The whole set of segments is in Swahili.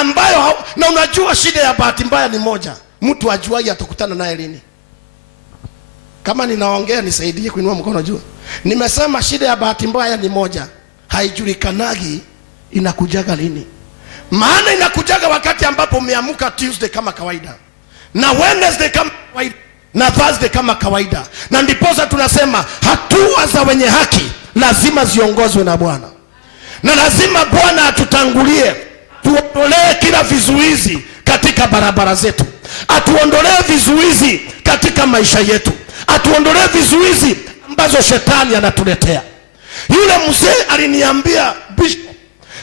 ambayo, na unajua shida ya bahati mbaya ni moja, mtu ajuaye atakutana naye lini. Kama ninaongea nisaidie kuinua mkono juu. Nimesema shida ya bahati mbaya ni moja, haijulikanagi inakujaga lini. Maana inakujaga wakati ambapo umeamka Tuesday kama kawaida, na Wednesday kama kawaida, na Thursday kama kawaida. Na ndiposa tunasema hatua za wenye haki lazima ziongozwe na Bwana, na lazima Bwana atutangulie, tuondolee kila vizuizi katika barabara zetu, atuondolee vizuizi katika maisha yetu, atuondolee vizuizi ambazo shetani anatuletea. Yule mzee aliniambia, Bishop,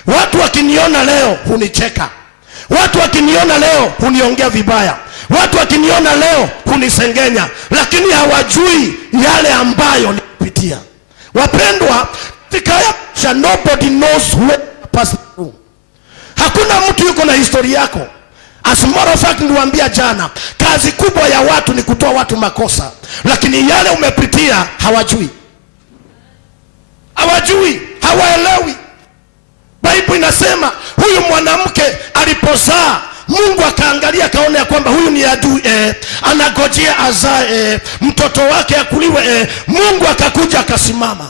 watu wakiniona leo hunicheka, watu wakiniona leo huniongea vibaya, watu wakiniona leo hunisengenya, lakini hawajui yale ambayo nipitia. Wapendwa, katika nobody knows who passed through. Hakuna mtu yuko na historia yako. As a matter of fact, niliwaambia jana, kazi kubwa ya watu ni kutoa watu makosa, lakini yale umepitia hawajui. Hawajui, hawaelewi. Biblia inasema huyu mwanamke alipozaa, Mungu akaangalia kaona ya kwamba huyu ni adui, anagojea azae mtoto wake akuliwe. Mungu akakuja akasimama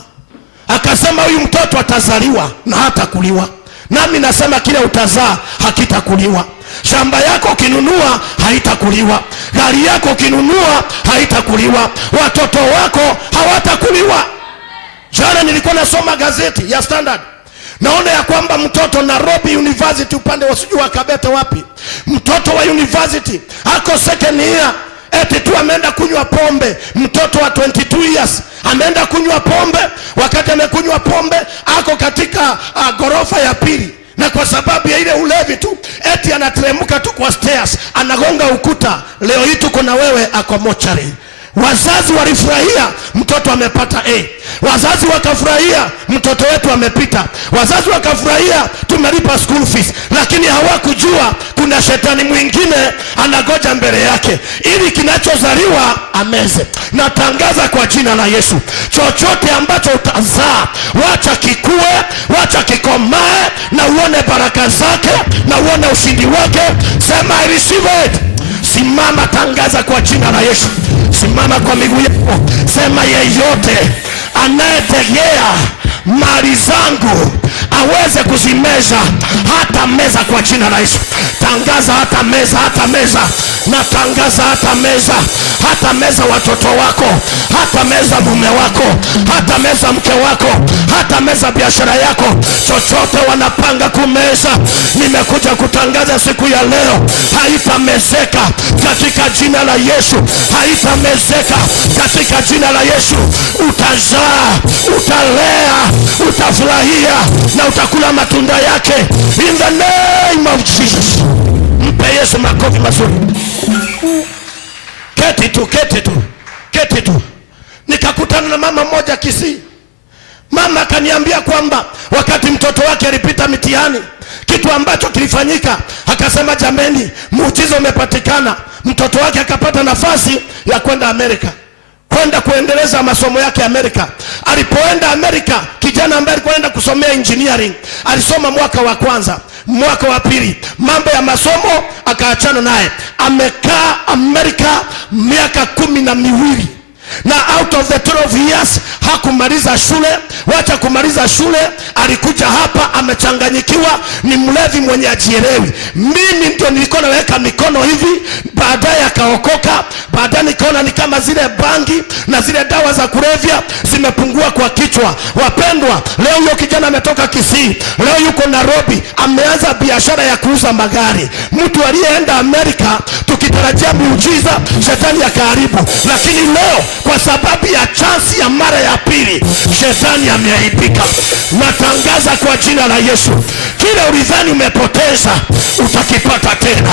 akasema huyu mtoto atazaliwa na hatakuliwa. Nami nasema kile utazaa hakitakuliwa. Shamba yako ukinunua haitakuliwa, gari yako ukinunua haitakuliwa, watoto wako hawatakuliwa. Jana nilikuwa nasoma gazeti ya Standard, naona ya kwamba mtoto Nairobi University upande wa sijui wa Kabete wapi, mtoto wa university ako second year, eti tu ameenda kunywa pombe. Mtoto wa 22 years ameenda kunywa pombe. Wakati amekunywa pombe ako katika gorofa ya pili, na kwa sababu ya ile ulevi tu eti anateremka tu kwa stairs, anagonga ukuta. Leo hii tuko na wewe ako mochari. Wazazi walifurahia mtoto amepata A, wazazi wakafurahia mtoto wetu amepita, wazazi wakafurahia tumelipa school fees, lakini hawakujua kuna shetani mwingine anagoja mbele yake ili kinachozaliwa ameze. Natangaza kwa jina la Yesu, chochote ambacho utazaa, wacha kikue, wacha kikomae, na uone baraka zake, na uone ushindi wake. Sema I receive it. Simama, tangaza kwa jina la Yesu. Simama kwa miguu yako, sema yeyote anayetegea mali zangu aweze kuzimeza, hata meza kwa jina la Yesu. Tangaza hata meza, hata meza. Na tangaza hata meza, hata meza watoto wako, hata meza mume wako, hata meza mke wako, hata meza biashara yako. Chochote wanapanga kumeza, nimekuja kutangaza siku ya leo, haitamezeka katika jina la Yesu. Haitamezeka katika jina la Yesu. Utazaa, utalea, utafurahia na utakula matunda yake in the name of Jesus. Mpe Yesu makofi mazuri. Keti tu, keti tu, keti tu. Nikakutana na mama mmoja Kisii. Mama akaniambia kwamba wakati mtoto wake alipita mitihani, kitu ambacho kilifanyika, akasema jameni, muujiza umepatikana. Mtoto wake akapata nafasi ya kwenda Amerika, kwenda kuendeleza masomo yake Amerika. Alipoenda Amerika, kijana ambaye alikwenda kusomea engineering, alisoma mwaka wa kwanza, mwaka wa pili, mambo ya masomo akaachana naye. Amekaa Amerika miaka 12, na out of the 12 years hakumaliza shule. Wacha kumaliza shule, alikuja hapa amechanganyikiwa, ni mlevi mwenye ajielewi. Mimi ndio nilikuwa naweka mikono hivi, baadaye akaokoka. Baadaye nikaona ni kama zile bangi na zile dawa za kulevya zimepungua kwa kichwa. Wapendwa, leo huyo kijana ametoka Kisii, leo yuko Nairobi, ameanza biashara ya kuuza magari. Mtu aliyeenda Amerika tukitarajia miujiza, shetani akaharibu. Lakini leo kwa sababu ya chansi ya mara ya pili, shetani ameaibika. Natangaza kwa jina la Yesu, kile ulidhani umepoteza utakipata tena.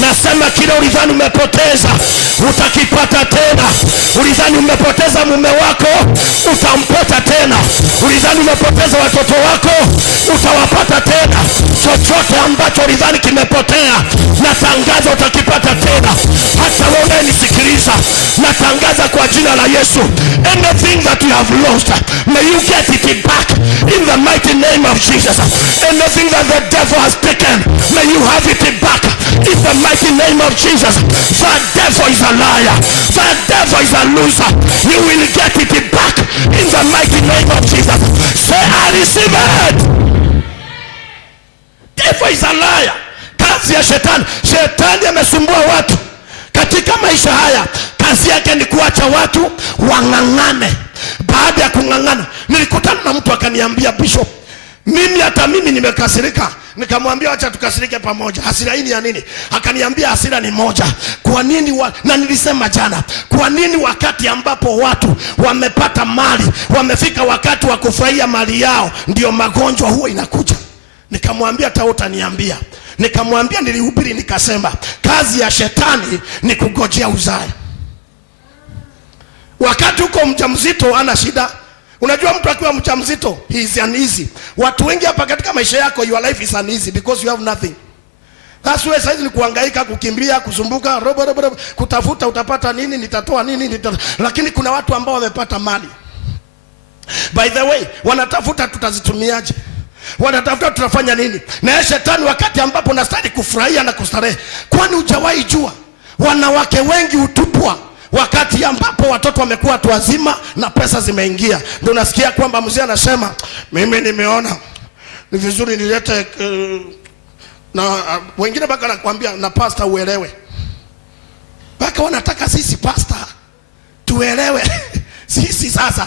Nasema kile ulidhani umepoteza utakipata tena. Ulidhani umepoteza mume wako, utampata tena. Ulidhani umepoteza watoto wako, utawapata tena. Chochote ambacho ulidhani kimepotea, natangaza utakipata tena. Hata wewe nisikiliza, natangaza kwa jina la Yesu, anything that you have lost, may you get it back in the mighty name of Jesus. Anything that the devil has taken, may you have have it back in the mighty name of Jesus. The devil is a liar. The devil is a loser. You will get it back in the mighty name of Jesus. Say, I receive it. Devil is a liar. Kazi ya shetani. Shetani amesumbua watu katika maisha haya. Kazi yake ni kuacha watu wang'ang'ane. Baada ya kung'ang'ana, nilikutana na mtu akaniambia, Bishop, hata mimi nimekasirika. Nikamwambia acha tukasirike pamoja. Hasira hii ni ya nini? Akaniambia hasira ni moja. Kwa nini na nilisema jana, kwa nini wakati ambapo watu wamepata mali, wamefika wakati wa kufurahia mali yao, ndio magonjwa huwa inakuja? Nikamwambia hata utaniambia. Nikamwambia, nilihubiri nikasema, kazi ya shetani ni kugojea uzae. Wakati uko mjamzito ana shida. Unajua mtu akiwa mjamzito, he is uneasy. Watu wengi hapa katika maisha yako, your life is uneasy because you have nothing. That's why saizi ni kuhangaika, kukimbia, kuzunguka, robo, kutafuta utapata nini, nitatoa nini, lakini kuna watu ambao wamepata mali. By the way, wanatafuta tutazitumiaje? Wanatafuta tutafanya nini? Na shetani wakati ambapo nastahili kufurahia na kustarehe. Kwani hujawahi jua wanawake wengi utupwa wakati ambapo watoto wamekuwa watu wazima na pesa zimeingia? Ndio nasikia kwamba mzee anasema, mimi nimeona ni vizuri nilete na wengine baka nakwambia na pastor uelewe. Baka wanataka sisi pastor tuelewe. Sisi sasa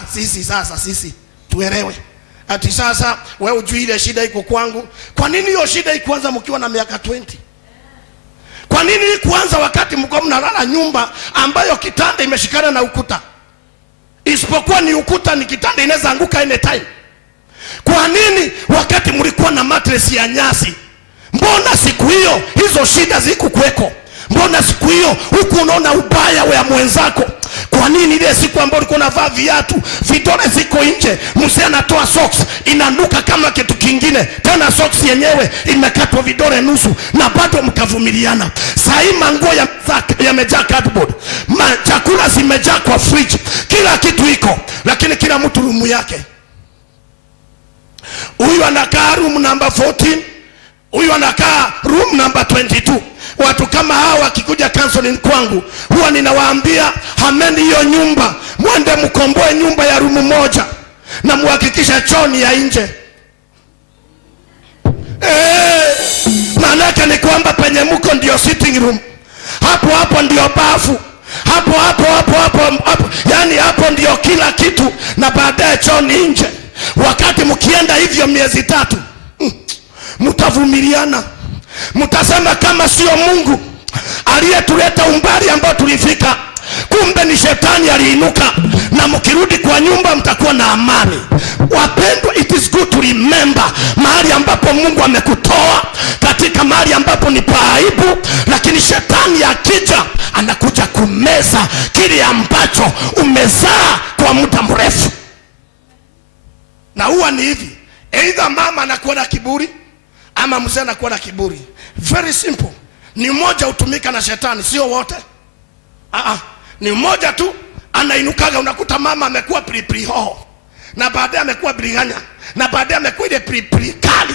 tuelewe. Ati sasa wewe ujui ile shida iko kwangu. Kwa nini hiyo shida ikuanza mkiwa na miaka 20? Kwa nini kuanza wakati mko mnalala nyumba ambayo kitanda imeshikana na ukuta? Isipokuwa ni ukuta, ni kitanda inaweza anguka anytime. Kwa nini wakati mlikuwa na mattress ya nyasi? Mbona siku hiyo hizo shida zikukuweko? Mbona siku hiyo huku unaona ubaya wa mwenzako? Kwa nini ile siku ambayo ulikuwa unavaa viatu, vidole ziko nje, mzee anatoa socks, inanuka kama kitu kingine, tena socks yenyewe imekatwa vidole nusu, na bado mkavumiliana? Sasa manguo yamejaa cardboard, chakula zimejaa kwa fridge, kila kitu iko, lakini kila mtu room yake. Huyu anakaa room number 14, huyu anakaa room number 22. Watu kama hawa wakikuja counseling kwangu, huwa ninawaambia, hameni hiyo nyumba, mwende mkomboe nyumba ya rumu moja na muhakikisha choni ya nje. Maana ni kwamba penye mko ndio sitting room, hapo ndio bafu, hapo yani hapo ndio kila kitu, na baadaye choni nje. Wakati mkienda hivyo miezi 3, mtavumiliana. Mtasema kama sio Mungu aliyetuleta umbali ambao tulifika, kumbe ni shetani aliinuka, na mkirudi kwa nyumba mtakuwa na amani. Wapendwa, it is good to remember mahali ambapo Mungu amekutoa, katika mahali ambapo ni paibu, lakini shetani akija anakuja kumeza kile ambacho umezaa kwa muda mrefu. Na huwa ni hivi, either mama anakuwa na kiburi ama mzee anakuwa na kiburi. Very simple. Ni mmoja utumika na shetani, sio wote. Ni mmoja tu anainukaga. Unakuta mama amekuwa pilipili hoho, na baadaye amekuwa briganya, na baadaye amekuwa ile pilipili kali.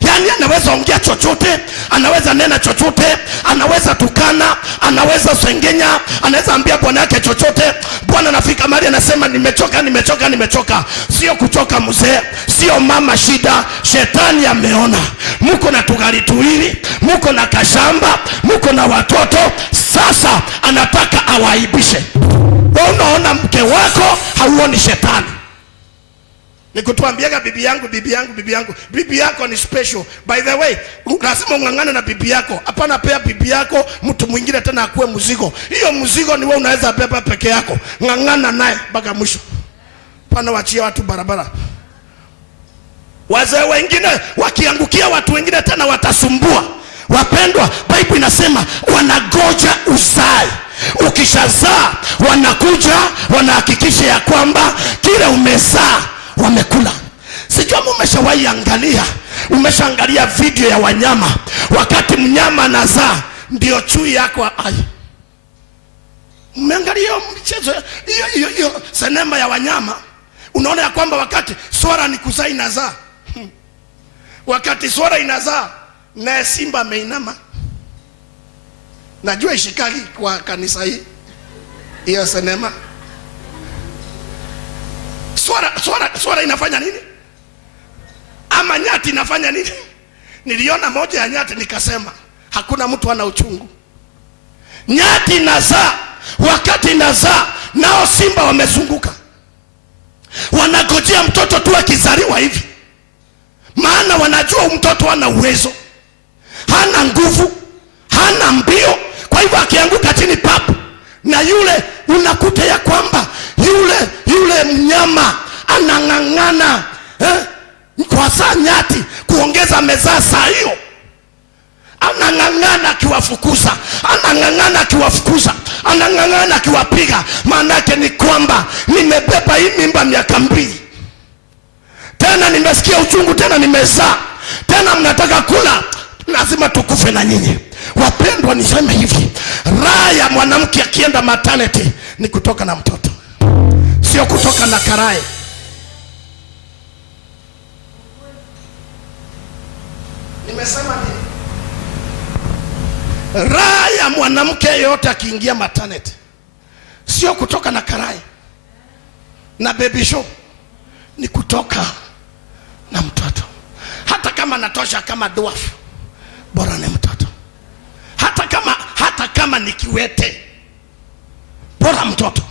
Yani anaweza ongea chochote, anaweza nena chochote, anaweza tukana, anaweza sengenya, anaweza ambia bwana yake chochote. Bwana anafika mahali anasema nimechoka. Sio kuchoka mzee, sio mama shida. Shetani ameona mko na tugari tuwili, mko na kashamba, mko na watoto, sasa anataka awaibishe. Unaona mke wako, hauoni shetani. Nikutuambiaga bibi yako ni special. By the way, lazima ungangane na bibi yako. Hapana pea bibi yako mtu mwingine tena akue mzigo. Hiyo mzigo ni wewe unaweza beba peke yako. Ngangana naye mpaka mwisho. Pana wachia watu barabara. Wazee wengine wakiangukia watu wengine tena watasumbua. Wapendwa, Biblia inasema wanagoja uzae. Ukishazaa wanakuja wanahakikisha ya kwamba kile umezaa wamekula. Sijua umeshaangalia video ya wanyama, wakati mnyama anazaa ndio chui yako umeangalia mchezo hiyo sinema ya wanyama, unaona ya kwamba wakati swara ni kuzaa inazaa, wakati swara inazaa na simba ameinama. Najua ishikagi kwa kanisa hii hiyo sinema. Swara inafanya nini? Ama nyati inafanya nini? Niliona moja ya nyati nikasema hakuna mtu ana uchungu. Nyati inazaa, wakati inazaa nao simba wamezunguka, wanagojea mtoto tu akizaliwa hivi, maana wanajua mtoto hana uwezo, hana nguvu, hana mbio. Kwa hivyo akianguka chini papu, na yule unakuta ya kwamba yule mnyama anang'ang'ana kwa saa nyati kuongeza mezaa saa hiyo, anang'ang'ana akiwafukuza, anang'ang'ana akiwapiga. Maana yake ni kwamba nimebeba hii mimba miaka 2, tena nimesikia uchungu, tena nimezaa, tena mnataka kula, lazima tukufe na nyinyi. Wapendwa, niseme hivi, raha ya mwanamke akienda maternity ni kutoka na mtoto, sio kutoka na karai. Nimesema nini? Raha ya mwanamke yote akiingia maternity sio kutoka na karai na baby show, ni kutoka na mtoto. Hata kama natosha kama dwarf, bora ni mtoto. Hata kama ni kiwete, bora mtoto.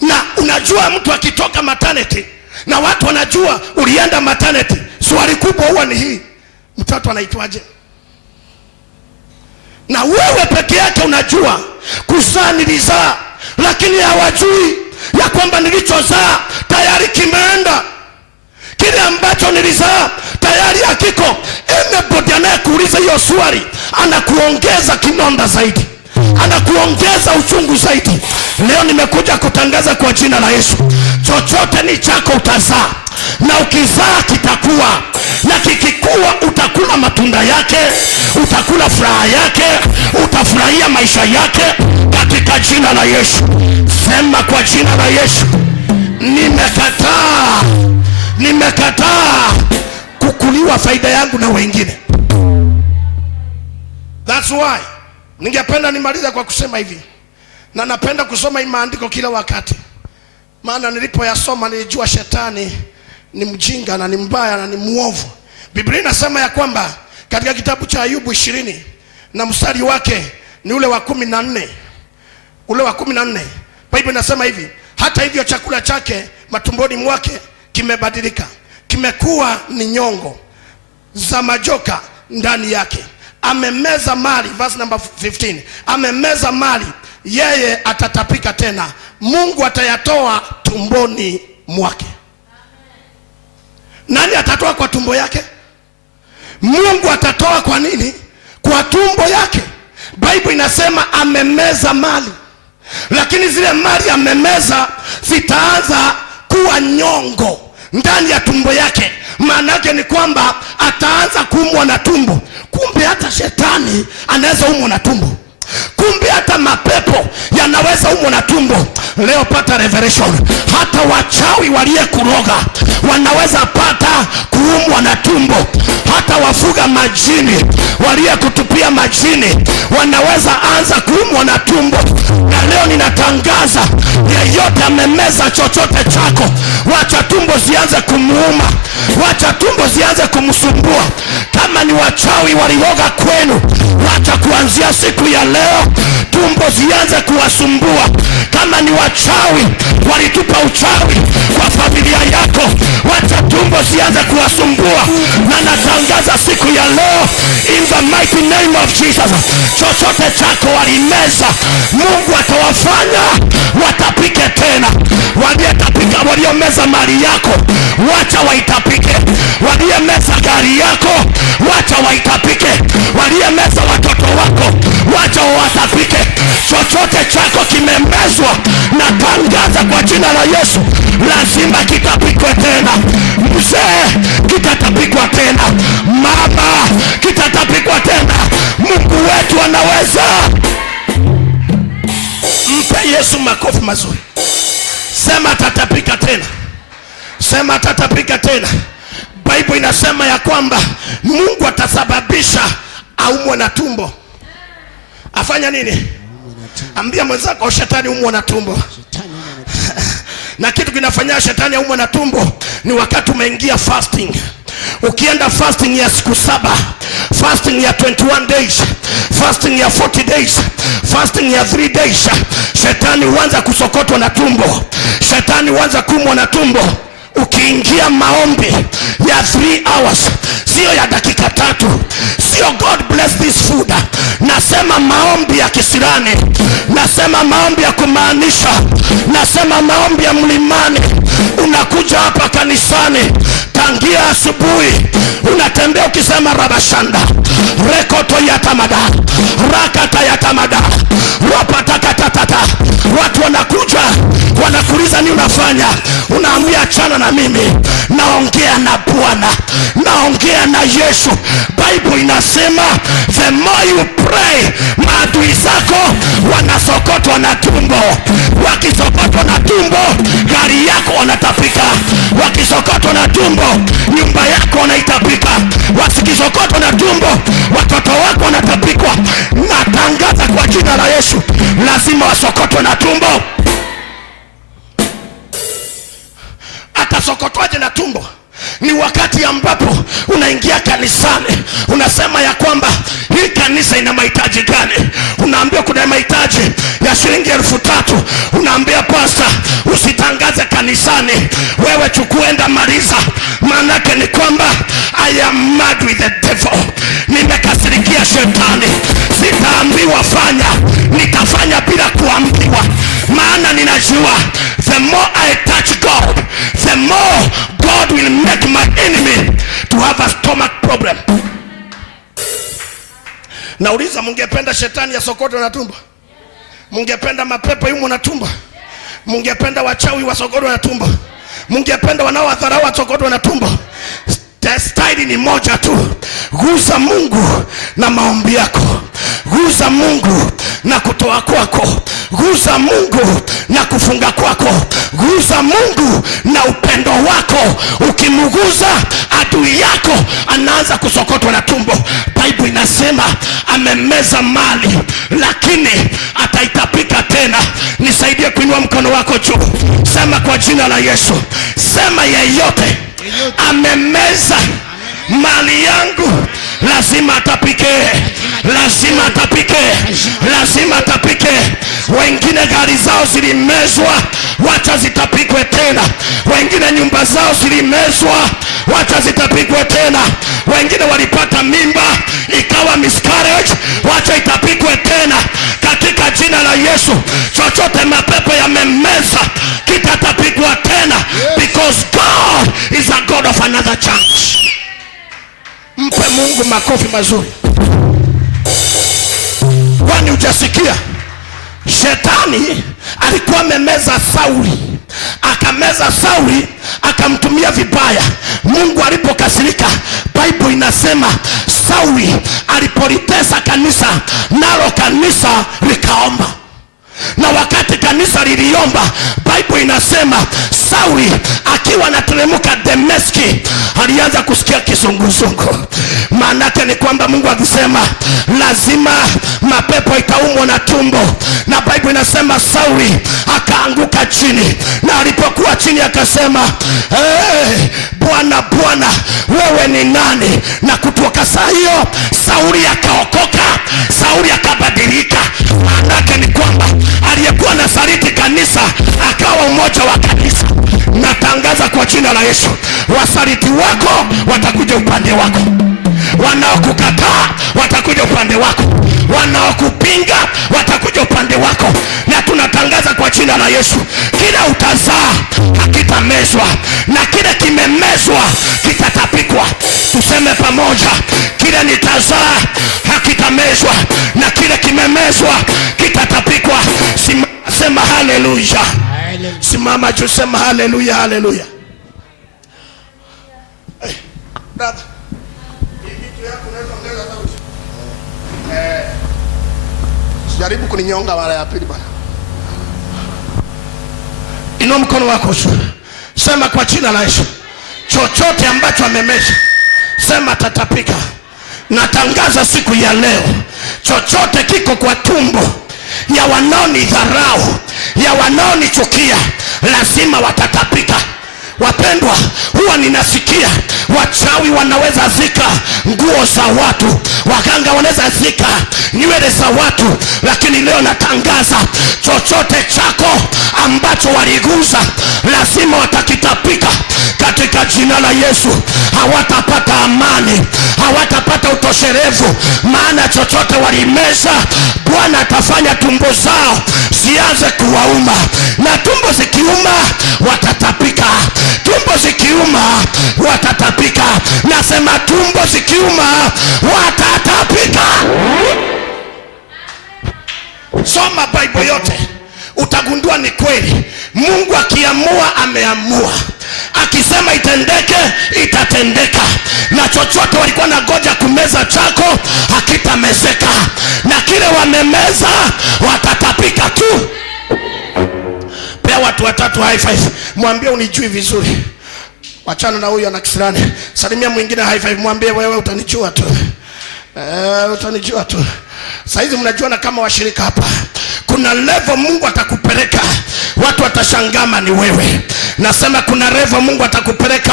Na unajua mtu akitoka maternity na watu wanajua ulienda maternity, swali kubwa huwa ni hii: mtoto anaitwaje? Na wewe peke yake unajua kuzaa nilizaa, lakini hawajui ya kwamba nilichozaa tayari kimeenda. Kile ambacho nilizaa tayari hakiko. Anybody anayekuuliza hiyo swali anakuongeza kinonda zaidi, anakuongeza uchungu zaidi. Leo nimekuja kutangaza kwa jina la Yesu, chochote ni chako utazaa, na ukizaa kitakuwa, na kikikuwa utakula matunda yake, utakula furaha yake, utafurahia maisha yake katika jina la Yesu. Sema kwa jina la Yesu, nimekataa kukuliwa faida yangu na wengine. That's why ningependa nimaliza kwa kusema hivi, na napenda kusoma hii maandiko kila wakati, maana nilipoyasoma nilijua shetani ni mjinga na ni mbaya na ni muovu. Biblia inasema ya kwamba katika kitabu cha Ayubu 20 na mstari wake ni ule wa 14, Biblia inasema hivi: hata hivyo chakula chake matumboni mwake kimebadilika, kimekuwa ni nyongo za majoka ndani yake. Amemeza mali, verse number 15, amemeza mali, yeye atatapika tena, Mungu atayatoa tumboni mwake. Nani atatoa kwa tumbo yake? Mungu atatoa kwa nini? Kwa tumbo yake. Biblia inasema amemeza mali, lakini zile mali amemeza zitaanza kuwa nyongo ndani ya tumbo yake. Maana yake ni kwamba ataanza kuumwa na tumbo. Kumbe hata shetani anaweza umwa na tumbo. Kumbe hata mapepo yanaweza umwa na tumbo. Leo pata revelation. Hata wachawi waliyekuroga wanaweza pata kuumwa na tumbo. Hata wafuga majini waliyekutupia majini wanaweza anza kuumwa na tumbo. Na leo ninatangaza, yeyote amemeza chochote chako, wacha tumbo zianze kumuuma, wacha tumbo zianze kumsumbua. Kama ni wachawi waliroga kwenu, wacha kuanzia siku ya leo tumbo zianze kuwasumbua. Kama ni wachawi walitupa uchawi kwa familia yako, wacha tumbo zianze kuwasumbua. Na natangaza siku ya leo, in the mighty name of Jesus, chochote chako walimeza, Mungu atawafanya watapike tena. Waliotapika, waliomeza mali yako, wacha waitapike. Waliomeza gari yako, wacha waitapike. Waliomeza watoto wako, wacha watapike. Chochote chako kimemezwa, na tangaza kwa jina la Yesu, lazima kitapikwe tena. Mzee, kitatapikwa tena. Mama, kitatapikwa tena. Mungu wetu anaweza. Mpe Yesu makofi mazuri. Sema atatapika tena. Sema atatapika tena. Biblia inasema ya kwamba Mungu atasababisha aumwe na tumbo. Afanya nini? Ambia mwenzako shetani umwe na tumbo. Na kitu kinafanya shetani aumwe na tumbo ni wakati umeingia fasting. Ukienda fasting ya siku 7, fasting ya 21 days, fasting ya 40 days, fasting ya 3 days, shetani huanza kusokotwa na tumbo. Shetani huanza kuumwa na tumbo. Ukiingia maombi ya 3 hours, sio ya dakika 3, sio God bless this food. Nasema maombi ya kisirani, nasema maombi ya kumaanisha, nasema maombi ya mlimani. Unakuja hapa kanisani tangia asubuhi, unatembea ukisema rabashanda rekoto yatamada rakata yatamada rapatakatata. Watu wanakuja wanakuuliza ni unafanya, unaambia achana na mimi, naongea na Bwana, naongea na Yesu. Bible inasema the more you pray, maadui zako wanasokotwa na tumbo. Wakisokotwa na tumbo, gari yako wanatapika. Wakisokotwa na tumbo, nyumba yako wanaitapika. Wakisokotwa na tumbo, watoto wako wanatapikwa. Natangaza kwa jina la Yesu, lazima wasokotwe na tumbo. Atasokotwaje na tumbo? Ni wakati ambapo unaingia kanisani, unasema ya kwamba hii kanisa ina mahitaji gani? Unaambia kuna mahitaji ya shilingi 3,000. Unaambia pastor, usitangaze kanisani, wewe chukuenda maliza. Maanake ni kwamba I am mad with the devil. Nimekasirikia shetani. Sitaambiwa fanya, nitafanya bila kuambiwa. Maana ninajua the more I touch God, the more God will make my enemy to have a stomach problem. Nauliza, mungependa shetani ya sokoto na tumbo? Mungependa mapepo yumo na tumbo? Mungependa wachawi wa sokoto na tumbo? Mungependa wanaowadharau wa sokoto na tumbo? Staili ni moja tu. Guza Mungu na maombi yako. Guza Mungu na kutoa kwako. Guza Mungu na kufunga kwako. Guza Mungu na upendo wako. Ukimuguza, adui yako anaanza kusokotwa na tumbo. Bible inasema amemeza mali, lakini ataitapika tena. Nisaidie kuinua mkono wako juu. Sema kwa jina la Yesu. Sema yeyote amemeza mali yangu, lazima atapike, lazima atapike, lazima atapike. Wengine gari zao zilimezwa, wacha zitapikwe tena. Wengine nyumba zao zilimezwa, wacha zitapikwe tena. Wengine walipata mimba ikawa miscarriage, wacha itapikwe tena katika jina la Yesu. Chochote mapepo yamemeza kitatapikwa tena, because God is a God of another chance. Mpe Mungu makofi mazuri. Kwani hujasikia shetani alikuwa amemeza Sauli? Akameza Sauli, akamtumia vibaya. Mungu alipokasirika, Bible inasema Sauli alipolitesa kanisa, nalo kanisa likaomba. Na wakati kanisa liliomba, Bible inasema Sauli akiwa anateremka Dameski alianza kusikia kizunguzungu. Maanake ni kwamba Mungu akisema lazima mapepo itaumwa na tumbo. Na Bible inasema Sauli akaanguka chini, na alipokuwa chini akasema, Bwana, Bwana, wewe ni nani? Na kutoka saa hiyo Sauli akaokoka, Sauli akabadilika. Maanake ni kwamba aliyekuwa na saliti kanisa akawa umoja wa kanisa. Natangaza kwa jina la Yesu, wasaliti wako watakuja upande wako, wanaokukataa watakuja upande wako, wanaokupinga watakuja upande wako. Na tunatangaza kwa jina la Yesu, kila utazaa hakitamezwa, na kile kimemezwa kitatapikwa. Tuseme pamoja, kile nitazaa hakitamezwa, na kile kimemezwa kitatapikwa. Sema haleluya. Simama juu, sema haleluya, haleluya. Brother, kitu yako unaweza ongeza sauti. Jaribu kuninyonga mara ya pili bwana. Inua mkono wako juu. Sema kwa jina la Yesu, chochote ambacho amemeza, sema tatapika. Natangaza siku ya leo, chochote kiko kwa tumbo ya wanaonidharau, ya wanaonichukia, lazima watatapika. Wapendwa, huwa ninasikia wachawi wanaweza zika nguo za watu, waganga wanaweza zika nywele za watu, lakini leo natangaza chochote chako ambacho waliguza lazima watakitapika katika jina la Yesu. Hawatapata amani, hawatapata utosherevu, maana chochote walimeza, Bwana atafanya tumbo zao zianze kuwauma, na tumbo zikiuma watatapika. Tumbo zikiuma watatapika. Nasema tumbo zikiuma watatapika. Soma Bible yote utagundua ni kweli. Mungu akiamua ameamua, akisema itendeke itatendeka, na chochote walikuwa na goja kumeza chako hakitamezeka, na kile wamemeza watatapika tu. Pea watu watatu high five, mwambie unijui vizuri. Wachana na huyo ana kisirani, salimia mwingine high five, mwambie wewe utanijua tu. Utanijua tu. Saizi mnajuana kama washirika hapa. Kuna level Mungu atakupeleka, watu watashangama ni wewe. Nasema kuna level Mungu atakupeleka,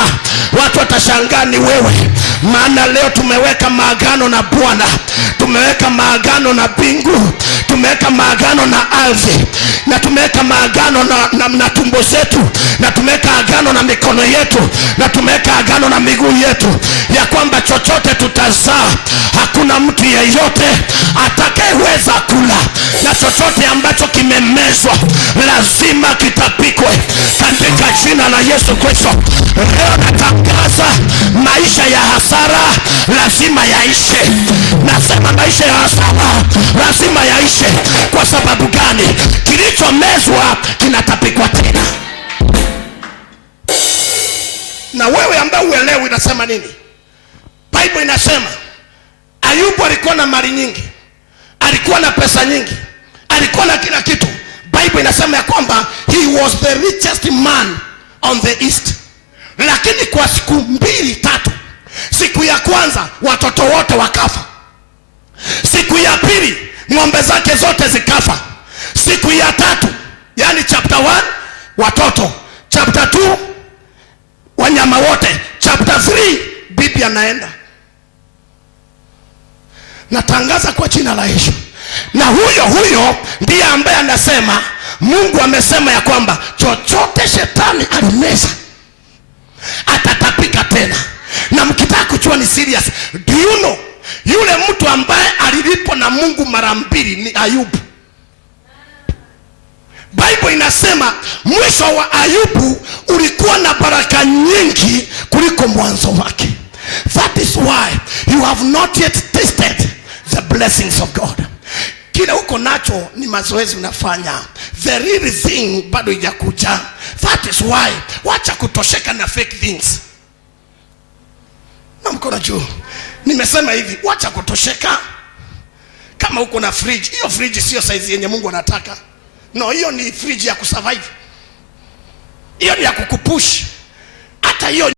watu watashangaa ni wewe. Maana leo tumeweka maagano na Bwana, tumeweka maagano na mbingu, tumeweka maagano na ardhi, na tumeweka maagano na tumbo zetu, na tumeweka agano na mikono yetu, na tumeweka agano na miguu yetu, ya kwamba chochote tutazaa hakuna mtu yeyote atakayeweza kula, na chochote ambacho kimemezwa lazima kitapikwe katika jina la Yesu Kristo. Leo natangaza maisha ya hasara lazima yaishe. Nasema maisha ya hasara lazima yaishe. Kwa sababu gani? Kilichomezwa kinatapikwa tena. Na wewe ambaye uelewi inasema nini? Bible inasema Ayubu alikuwa na mali nyingi, alikuwa na pesa nyingi, alikuwa na kila kitu. Bible inasema ya kwamba he was the richest man on the east. Lakini kwa siku 2-3, siku ya kwanza watoto wote wakafa, siku ya pili ng'ombe zake zote zikafa, siku ya 3, yani chapter 1 watoto, chapter 2 wanyama wote, chapter 3 bibi anaenda. Natangaza kwa jina la Yesu, na huyo ndiye ambaye anasema Mungu amesema ya kwamba chochote shetani alimeza atatapika tena. Na mkitaka kujua ni serious, do you know yule mtu ambaye alilipwa na Mungu mara 2 ni Ayubu. Bible inasema mwisho wa Ayubu ulikuwa na baraka nyingi kuliko mwanzo wake. That is why you have not yet tasted the blessings of God. Kile uko nacho ni mazoezi unafanya, the real thing bado haijakuja. That is why wacha kutosheka na fake things. Na mkono juu, nimesema hivi, wacha kutosheka. Kama uko na fridge, hiyo fridge sio size yenye Mungu anataka. No, hiyo ni fridge ya kusurvive, hiyo ni ya kukupush. Hata hiyo